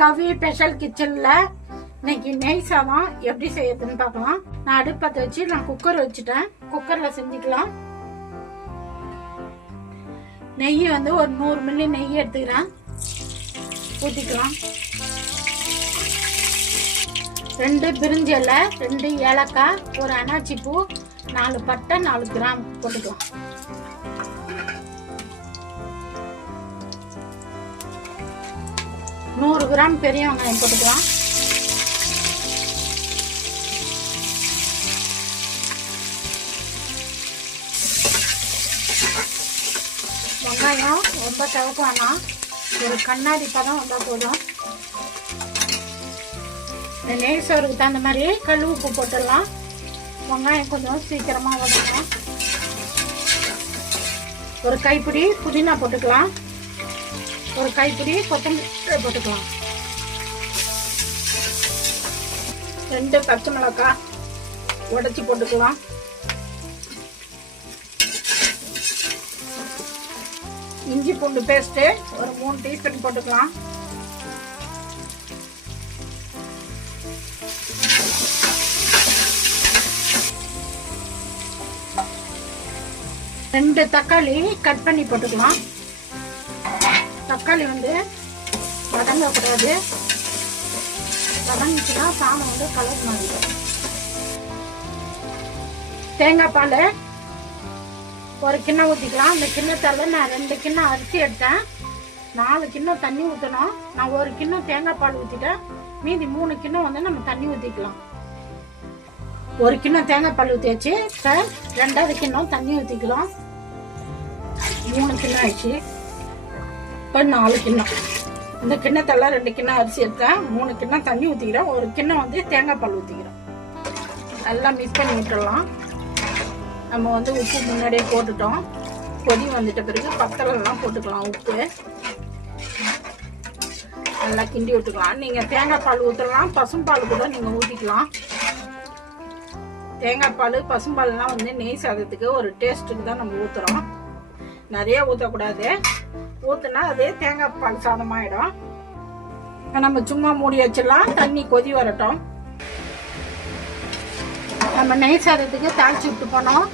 கவி special கிச்சன்ல இன்னைக்கு நெய் சாதம் எப்படி செய்யறதுன்னு பார்க்கலாம். நான் அடுப்பத்தை வச்சு நான் குக்கர் வச்சுட்டேன். குக்கர்ல செஞ்சுக்கலாம். நெய் வந்து ஒரு 100 மில்லி நெய் எடுத்துக்கிறேன். ஊற்றிக்கலாம். 2 பிரிஞ்சி இலை, 2 ஏலக்காய், ஒரு அனாச்சி பூ, 4 பட்டை, 4 கிராம் போட்டுக்கலாம். நூறு கிராம் பெரிய வெங்காயம் போட்டுக்கலாம். வெங்காயம் ரொம்ப தவக்க வேணாம், ஒரு கண்ணாடி பதம் வந்தால் போதும். இந்த நெய் சோறுக்கு தகுந்த மாதிரி கல் உப்பு போட்டுடலாம். வெங்காயம் கொஞ்சம் சீக்கிரமாக வதங்கலாம். ஒரு கைப்பிடி புதினா போட்டுக்கலாம். ஒரு கைப்பிடி கொத்தமல்லி போட்டுக்கலாம். 2 பச்சை மிளகாய் உடைச்சி போட்டுக்கலாம். இஞ்சி பூண்டு பேஸ்ட் ஒரு 3 டீஸ்பூன் போட்டுக்கலாம். ரெண்டு தக்காளி கட் பண்ணி போட்டுக்கலாம். தக்காளி வந்து வதங்கக்கூடாது, வதங்கிச்சுன்னா சாதம் வந்து கலர் மாறிடும். தேங்காய் பால் ஒரு கிண்ணம் ஊற்றிக்கலாம். அந்த கிண்ணத்தால் நான் 2 கிண்ணம் அரிசி எடுத்தேன். 4 கிண்ணம் தண்ணி ஊற்றணும். நான் ஒரு கிண்ணம் தேங்காய் பால் ஊற்றிட்டேன். மீதி 3 கிண்ணம் வந்து நம்ம தண்ணி ஊற்றிக்கலாம். ஒரு கிண்ணம் தேங்காய் பால் ஊற்றியாச்சு. சார் 2வது கிண்ணம் தண்ணி ஊற்றிக்கலாம். 3 கிண்ணம் ஆயிடுச்சு. இப்போ 4 கிண்ணம். இந்த கிண்ணத்தெல்லாம் 2 கிண்ணம் அரிசி எடுத்தேன். 3 கிண்ணம் தண்ணி ஊற்றிக்கிறேன். ஒரு கிண்ணம் வந்து தேங்காய் பால் ஊற்றிக்கிறேன். நல்லா மிக்ஸ் பண்ணி விட்டுடலாம். நம்ம வந்து உப்பு முன்னாடியே போட்டுட்டோம். கொதி வந்துட்ட பிறகு பத்தலெல்லாம் போட்டுக்கலாம். உப்பு நல்லா கிண்டி விட்டுக்கலாம். நீங்கள் தேங்காய் பால் ஊற்றலாம், பசும்பால் கூட நீங்கள் ஊற்றிக்கலாம். தேங்காய் பால் பசும்பால்லாம் வந்து நெய் சாதத்துக்கு ஒரு டேஸ்ட்டுக்கு தான் நம்ம ஊற்றுறோம். நிறைய ஊற்றக்கூடாது. ஊற்றுனா அது தேங்காய் பால் சாதம் ஆகிடும். நம்ம சும்மா மூடி வச்சிடலாம். தண்ணி கொதி வரட்டும். நம்ம நெய் சாதத்துக்கு தாளிச்சு விட்டு போனோம்.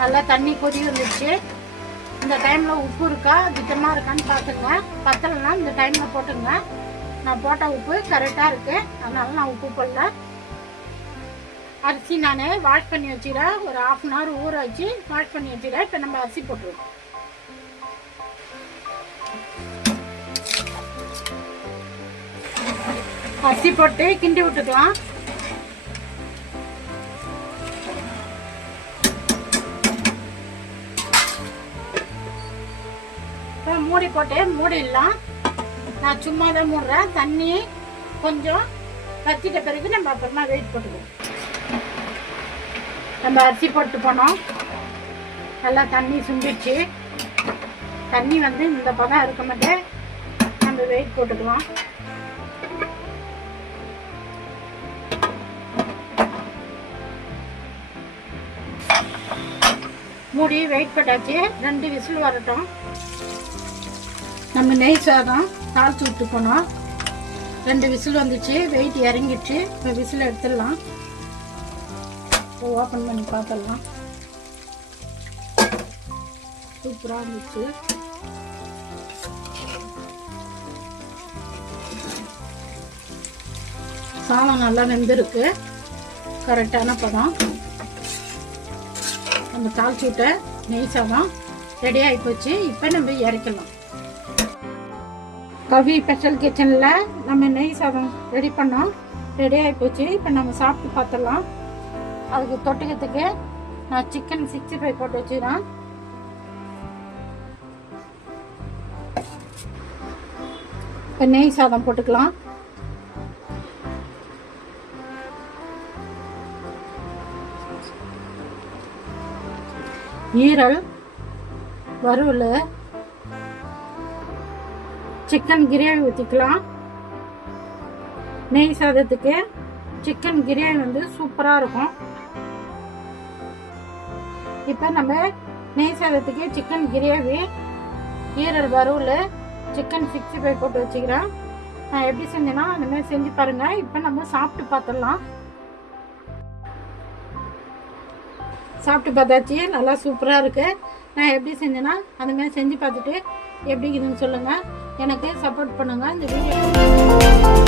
நல்லா தண்ணி கொதி வந்துடுச்சு. இந்த டைமில் உப்பு இருக்கா திட்டமாக இருக்கான்னு பார்த்துங்க. பத்தலைன்னா இந்த டைமில் போட்டுங்க. நான் போட்ட உப்பு கரெக்டாக இருக்குது, அதனால நான் உப்பு போடல. அரிசி நான் வாஷ் பண்ணி வச்சுக்கிறேன். ஒரு 1/2 hour ஊற வச்சு வாஷ் பண்ணி வச்சுக்கிறேன். இப்போ நம்ம அரிசி போட்டுருவோம். அரிசி போட்டு கிண்டி விட்டுக்கலாம். மூடி போட்டு மூடிடலாம். நான் சும்மா தான் மூடுறேன். தண்ணி கொஞ்சம் வச்சிட்ட பிறகு நம்ம அப்புறமா வெயிட் போட்டுக்குவோம். நம்ம அரிசி போட்டு போனோம். நல்லா தண்ணி சுண்டிடுச்சு. தண்ணி வந்து இந்த பதம் இருக்க மாட்டேன். நம்ம வெயிட் போட்டுக்கலாம். மூடி வெயிட் போட்டாச்சு. 2 விசில் வரட்டும். நம்ம நெய் சாதம் தாளிச்சு விட்டு போனோம். 2 விசில் வந்துச்சு. வெயிட் இறங்கிடுச்சு. இப்போ விசில் எடுத்துடலாம். ஓப்பன் பண்ணி பார்த்துடலாம். சூப்பராக இருந்துச்சு. சாதம் நல்லா வெந்திருக்கு. கரெக்டான பதம். நம்ம தாளிச்சு விட்ட நெய் சாதம் ரெடி ஆகி போச்சு. இப்போ நம்ம இறக்கலாம். கவி ஸ்பெஷல் கிச்சனில் நம்ம நெய் சாதம் ரெடி பண்ணோம். ரெடி ஆகி போச்சு. இப்போ நம்ம சாப்பிட்டு பார்த்துடலாம். அதுக்கு தொட்டுக்கிறதுக்கு நான் சிக்கன் 65 போட்டு வச்சுக்கிறேன். இப்போ நெய் சாதம் போட்டுக்கலாம். ஈரல் வறுவல், சிக்கன் கிரேவி ஊற்றிக்கலாம். நெய் சாதத்துக்கு சிக்கன் கிரேவி வந்து சூப்பராக இருக்கும். இப்போ நம்ம நெய் சாதத்துக்கு சிக்கன் கிரேவி, ஈரல் வறுவல், சிக்கன் 65 போட்டு வச்சுக்கிறேன். நான் எப்படி செஞ்சேன்னா அந்த மாதிரி செஞ்சு பாருங்கள். இப்போ நம்ம சாப்பிட்டு பார்த்துடலாம். சாப்பிட்டு பார்த்தாச்சு, நல்லா சூப்பராக இருக்குது. நான் எப்படி செஞ்சேன்னா அந்த மாதிரி செஞ்சு பார்த்துட்டு எப்படி இருக்குதுன்னு சொல்லுங்கள். எனக்கு சப்போர்ட் பண்ணுங்கள். இந்த வீடியோ